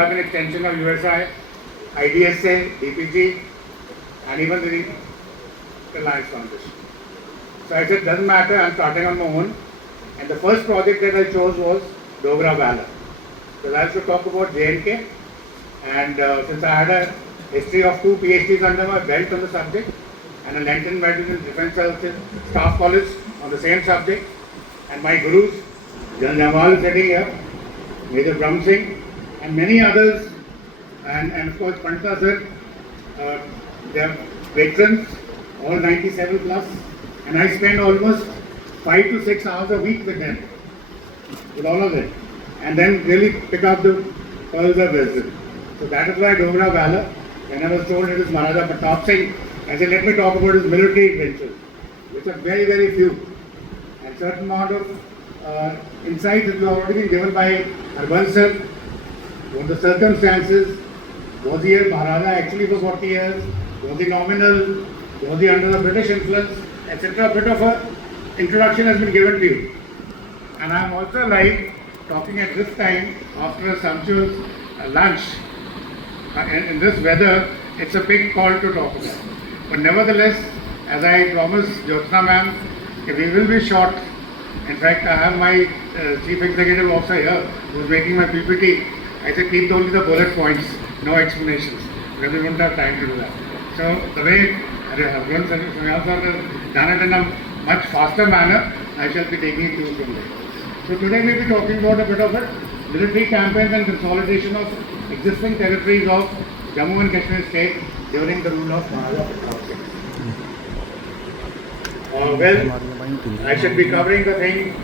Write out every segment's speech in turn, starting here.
An extension of USI, IDSA, DPG, and even the Alliance Foundation. So I said, doesn't matter, I'm starting on my own. And the first project that I chose was Dogra Valor. So I should talk about J&K. And since I had a history of 2 PhDs under my belt on the subject, and a Lenten Medal in Defense Services Staff College on the same subject, and my gurus, General Jamal sitting here, Major Brahm Singh, and many others, and of course Panta sir, they are veterans, all 97 plus, and I spend almost 5 to 6 hours a week with them, with all of them, and then really pick up the pearls of wisdom. So that is why Dogra Valor. When I was told it is Maharaja Pratap Singh, I said let me talk about his military adventures, which are very, very few, and certain amount of insight has already been given by Harbans sir. What the circumstances, was he a Maharaja actually for 40 years, was he nominal, was he under the British influence, etc. A bit of a introduction has been given to you. And I am also like talking at this time after a sumptuous lunch. In this weather, it's a big call to talk about. But nevertheless, as I promised Jyotsna ma'am, we will be short. In fact, I have my Chief Executive Officer here who is making my PPT. I said keep only the bullet points, no explanations, because we won't have time to do that. So the way Harbans sir has done it in a much faster manner, I shall be taking it to you from there. So today we will be talking about a bit of a military campaigns and consolidation of existing territories of Jammu and Kashmir state during the rule of Maharaja Pratap Singh. Well, I should be covering the thing,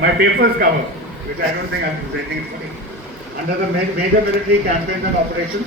my papers cover, which I don't think I'm presenting it for you. Under the major military campaigns and operations,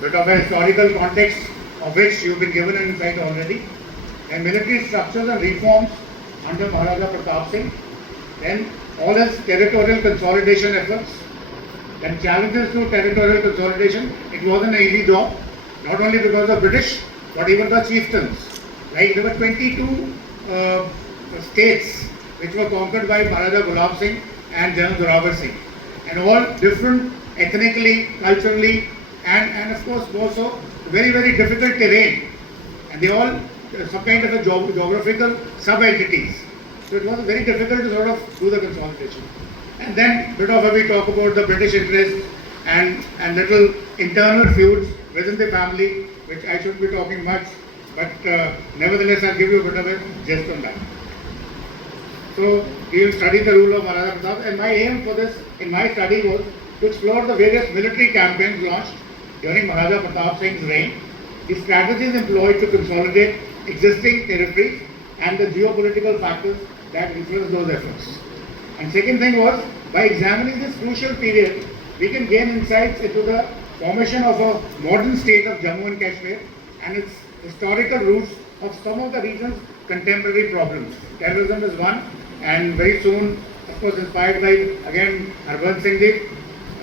bit of a historical context of which you've been given an insight already, and military structures and reforms under Maharaja Pratap Singh, then all his territorial consolidation efforts, then challenges to territorial consolidation. It wasn't an easy job, not only because of British, but even the chieftains. Like there were 22 states which were conquered by Maharaja Gulab Singh and General Zorawar Singh, and all different ethnically, culturally, and of course also very, very difficult terrain, and they all some kind of a geographical sub-entities. So it was very difficult to sort of do the consolidation. And then bit of we talk about the British interest and little internal feuds within the family, which I shouldn't be talking much, but nevertheless I'll give you a bit of a gist on that. So we will study the rule of Maharaja Pratap, and my aim for this in my study was to explore the various military campaigns launched during Maharaja Pratap Singh's reign, the strategies employed to consolidate existing territories, and the geopolitical factors that influence those efforts. And second thing was, by examining this crucial period, we can gain insights into the formation of a modern state of Jammu and Kashmir and its historical roots of some of the region's contemporary problems. Terrorism is one, and very soon, of course, inspired by, again, Harbans Singh ji.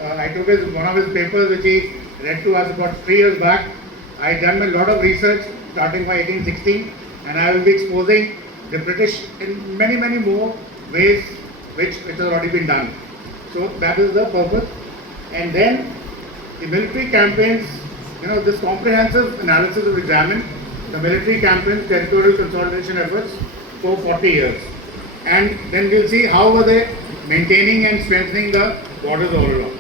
I took one of his papers which he read to us about 3 years back. I had done a lot of research starting by 1816, and I will be exposing the British in many, many more ways which has already been done. So that is the purpose. And then the military campaigns, this comprehensive analysis will examine the military campaigns, territorial consolidation efforts for 40 years. And then we'll see how were they maintaining and strengthening the borders all along.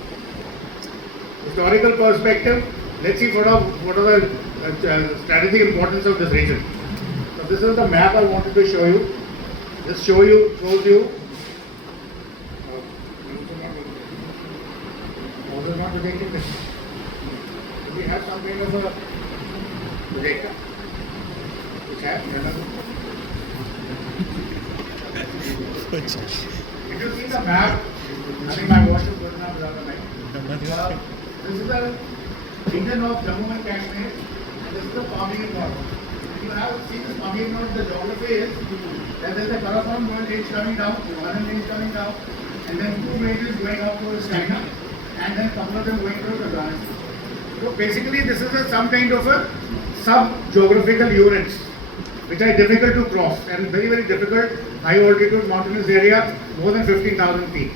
Historical perspective, let's see what are the strategic importance of this region. So this is the map I wanted to show you. This shows you. Not projecting this. Do we have some kind of a projector? Which has if you see the map, I think my watch is good enough without the light. This is the region of Jammu and Kashmir, and this is the Pamir North. You have seen this Pamir North, the geography is that there is a Karakoram range coming down, one range coming down, and then 2 ranges going up towards China, and then a couple of them going through the Afghanistan. So basically this is some kind of a sub-geographical units which are difficult to cross, and very, very difficult, high altitude mountainous area, more than 15,000 feet.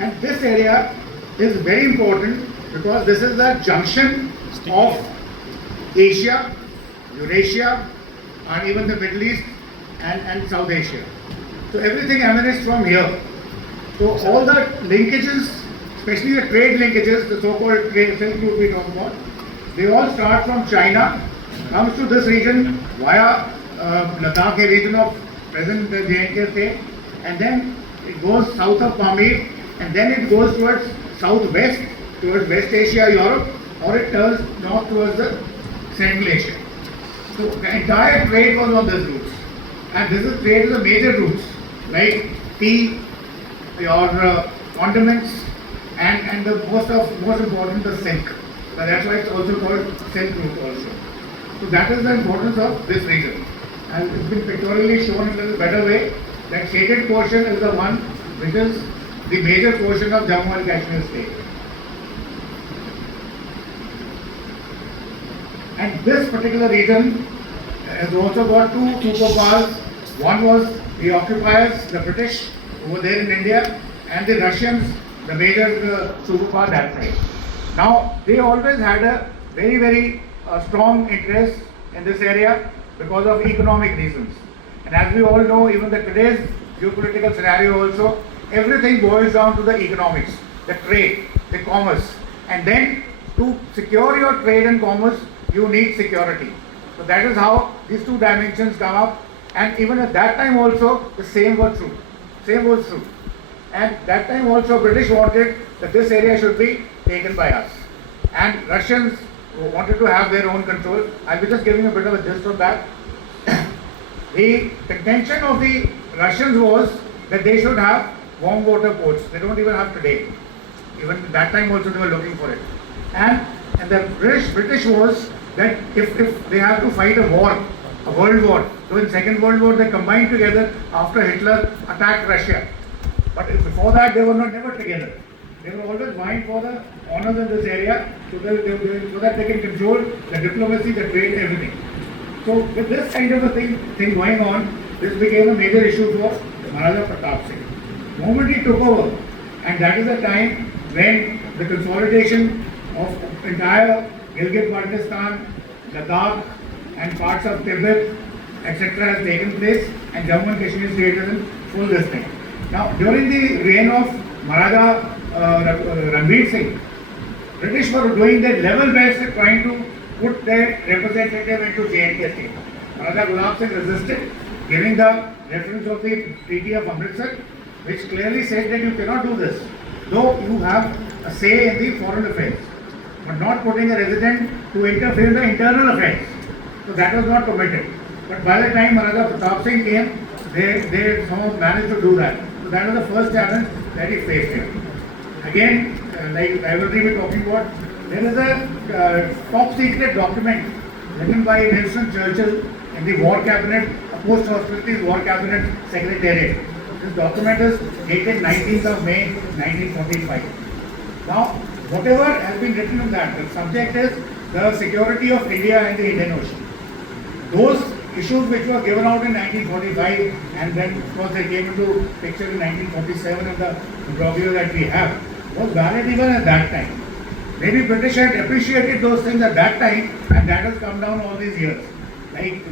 And this area is very important because this is the junction of Asia, Eurasia, and even the Middle East and South Asia. So everything emanates from here. So all the linkages, especially the trade linkages, the so-called trade Silk Route we talk about, they all start from China, comes to this region via Ladakh, a region of present J&K state, and then it goes south of Pamir, and then it goes towards southwest, towards West Asia, Europe, or it turns north towards the Central Asia. So the entire trade was on this route, and this is trade is the major routes like tea, your condiments, and the most important the silk. So that's why it's also called Silk Route also. So that is the importance of this region, and it's been pictorially shown in a little better way that shaded portion is the one which is the major portion of Jammu and Kashmir state. And this particular region has also got two superpowers. One was the occupiers, the British, who were there in India, and the Russians, the major superpower that side. Now, they always had a very strong interest in this area because of economic reasons. And as we all know, even the today's geopolitical scenario also, everything boils down to the economics, the trade, the commerce. And then to secure your trade and commerce, you need security. So that is how these two dimensions come up. And even at that time also, the same was true. Same was true. And that time also British wanted that this area should be taken by us. And Russians wanted to have their own control. I'll be just giving a bit of a gist of that. The contention of the Russians was that they should have warm water ports. They don't even have today. Even at that time also they were looking for it. And the British was that if they have to fight a war, a world war, so in Second World War they combined together after Hitler attacked Russia. But before that they were never together. They were always vying for the honors in this area so that they can control the diplomacy, the trade, everything. So with this kind of a thing going on, this became a major issue for Maharaja Pratap Singh. The moment he took over, and that is the time when the consolidation of entire Gilgit-Baltistan, Ladakh and parts of Tibet, etc. has taken place, and Jammu and Kashmir state is in full this thing. Now, during the reign of Maharaja Ranveer Singh, British were doing their level best at trying to put their representative into J&K state. Maharaja Pratap Singh resisted, giving the reference of the Treaty of Amritsar, which clearly said that you cannot do this, though you have a say in the foreign affairs, but not putting a resident to interfere in the internal affairs. So that was not permitted. But by the time Maharaja Pratap Singh came, they somehow managed to do that. So that was the first challenge that he faced here. Again, like rivalry we're talking about, there is a top secret document written by Winston Churchill in the War Cabinet, a post-hostilities War Cabinet Secretariat. This document is dated 19th of May 1945. Now, whatever has been written in that, the subject is the security of India and the Indian Ocean. Those issues which were given out in 1945 and then of course they came into picture in 1947 and the imbroglio that we have was valid even at that time. Maybe British had appreciated those things at that time and that has come down all these years. Like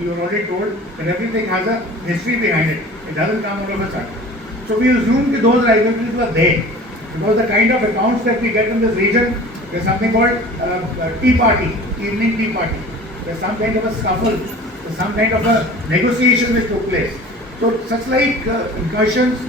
you were already told that everything has a history behind it. It doesn't come all of a sudden. So we assume that those rivalries were there. Because the kind of accounts that we get in this region, there's something called tea party, evening tea party. There's some kind of a scuffle, there's some kind of a negotiation which took place. So such like incursions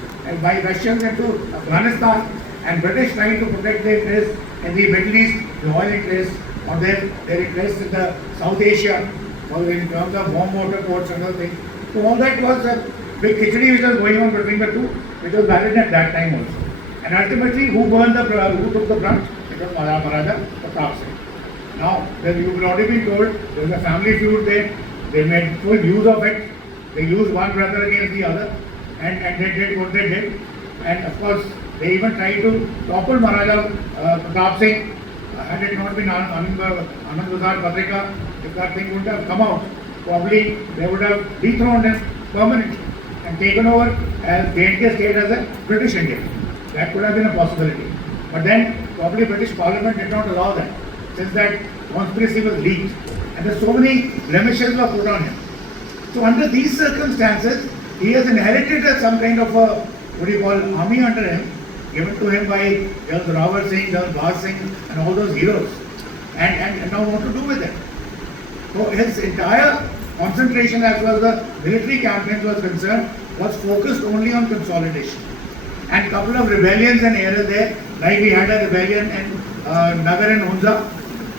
by Russians into Afghanistan and British trying to protect their interests in the Middle East, the oil interests, or their interests in the South Asia, or in terms of warm water ports and other things. So all that was a big khichdi which was going on between the two, which was valid at that time also. And ultimately, who took the brunt? It was Maharaja Pratap Singh. Now, you've already been told there's a family feud there. They made full use of it. They used one brother against the other, and they did what they did. And of course, they even tried to topple Maharaja Pratap Singh. Had it not been Anand Bazar Patrika, if that thing wouldn't have come out, probably they would have dethroned him permanently and taken over as J&K state as a British India. That could have been a possibility. But then probably British Parliament did not allow that, since that conspiracy was leaked. And there's so many blemishes were put on him. So under these circumstances, he has inherited some kind of a, what do you call, army under him, given to him by General Rawat Singh, General Bhagat Singh, and all those heroes. And now what to do with it? So his entire concentration as far as the military campaigns was concerned was focused only on consolidation. And a couple of rebellions and errors there, like we had a rebellion in Nagar and Hunza.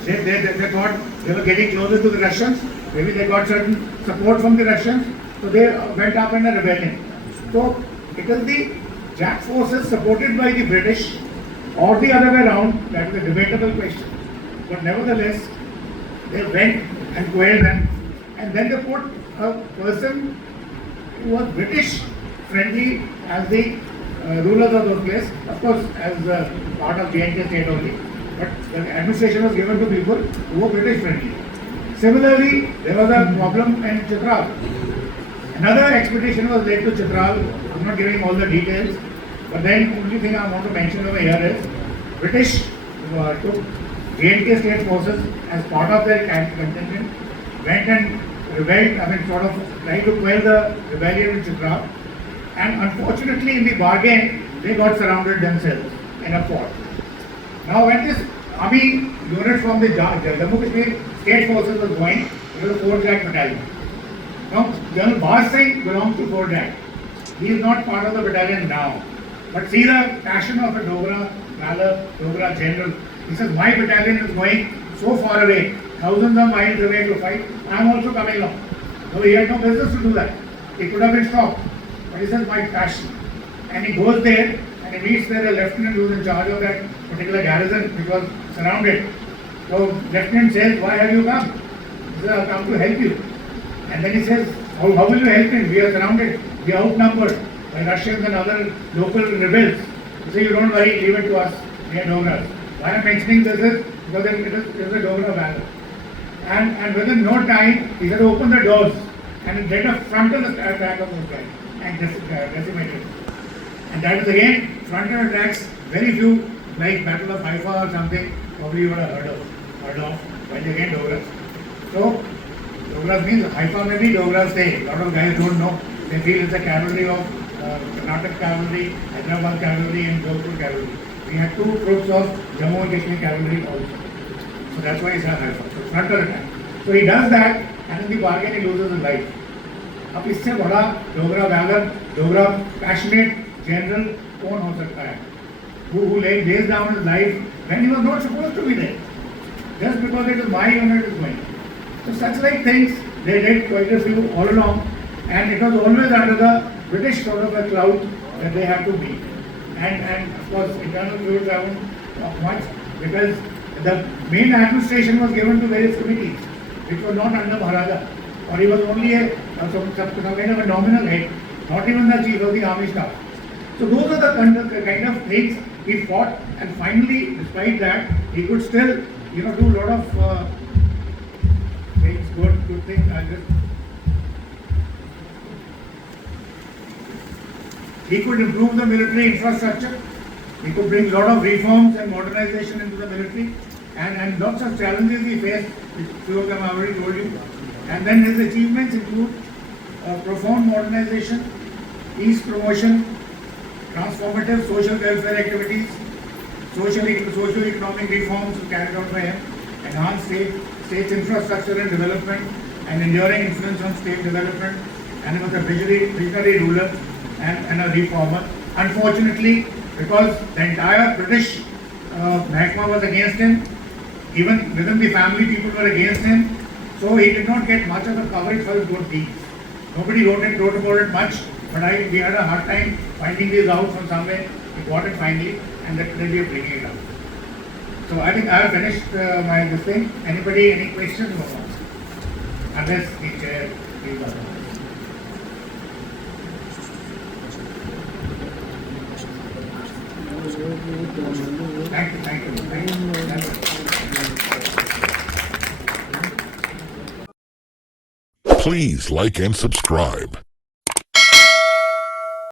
They thought they were getting closer to the Russians. Maybe they got certain support from the Russians. So they went up in a rebellion. So it is the Jack forces supported by the British or the other way around. That is a debatable question. But nevertheless, they went and quelled them. And then they put a person who was British friendly as the rulers of those places, of course, as part of J&K state only. But the administration was given to people who were British friendly. Similarly, there was a problem in Chitral. Another expedition was led to Chitral. I'm not giving all the details, but then only thing I want to mention over here is British took J&K state forces as part of their contingent, went and rebelled, sort of tried to quell the rebellion in Chitral. And unfortunately, in the bargain, they got surrounded themselves in a fort. Now, when this army unit from the Jammu Kashmir state forces was going, it was a 4th Jack battalion. Now, General Bhagat Singh belongs to 4th Jack. He is not part of the battalion now. But see the passion of a Dogra valor, Dogra general. He says, my battalion is going so far away, thousands of miles away to fight. I am also coming along. So he had no business to do that. He could have been stopped. But he says, my passion. And he goes there and he meets there a lieutenant who is in charge of that particular garrison which was surrounded. So lieutenant says, why have you come? He says, I've come to help you. And then he says, how will you help me? We are surrounded. We are outnumbered by Russians and other local rebels. He says, you don't worry, leave it to us. We are Dogras. Why I am mentioning this is because it is a Dogra valor. And within no time, he said, open the doors and get a frontal attack of those guys and decimated. And that is again, frontal attacks, very few, like Battle of Haifa or something, probably you would have heard of, but again Dogras. So, Dogras means Haifa may be Dogras stay. A lot of guys don't know. They feel it's a cavalry of Karnataka cavalry, Hyderabad cavalry and Jodhpur cavalry. We had 2 troops of Jammu and Kashmir cavalry also. So that's why he said Haifa. So frontal attack. So he does that and in the bargain he loses his life. अब इससे बड़ा Dogra valour, Dogra passionate general कौन हो सकता है? Who lays down his life when he was not supposed to be there, just because it is my unit is going. So such like things they did quite a few all along, and it was always under the British sort of a cloud that they had to be. And of course internal feuds I won't talk much because the main administration was given to various committees which were not under Maharaja. Or he was only some kind of a nominal head, not even the chief of the army staff. So those are the kind of things he fought, and finally, despite that, he could still, do a lot of things, good things. He could improve the military infrastructure. He could bring a lot of reforms and modernization into the military, and lots of challenges he faced, which few of them I already told you. And then his achievements include profound modernization, peace promotion, transformative social welfare activities, socio-economic reforms carried out by him, enhanced state's infrastructure and development, and enduring influence on state development, and he was a visionary ruler and a reformer. Unfortunately, because the entire British Mahkama was against him, even within the family people were against him, so he did not get much of a coverage for his good deeds. Nobody wrote about it much, but we had a hard time finding this out from somewhere. We got it finally, and that today we are bringing it out. So I think I have finished this thing. Anybody, any questions? Unless the chair gives us. Thank you. Please like and subscribe.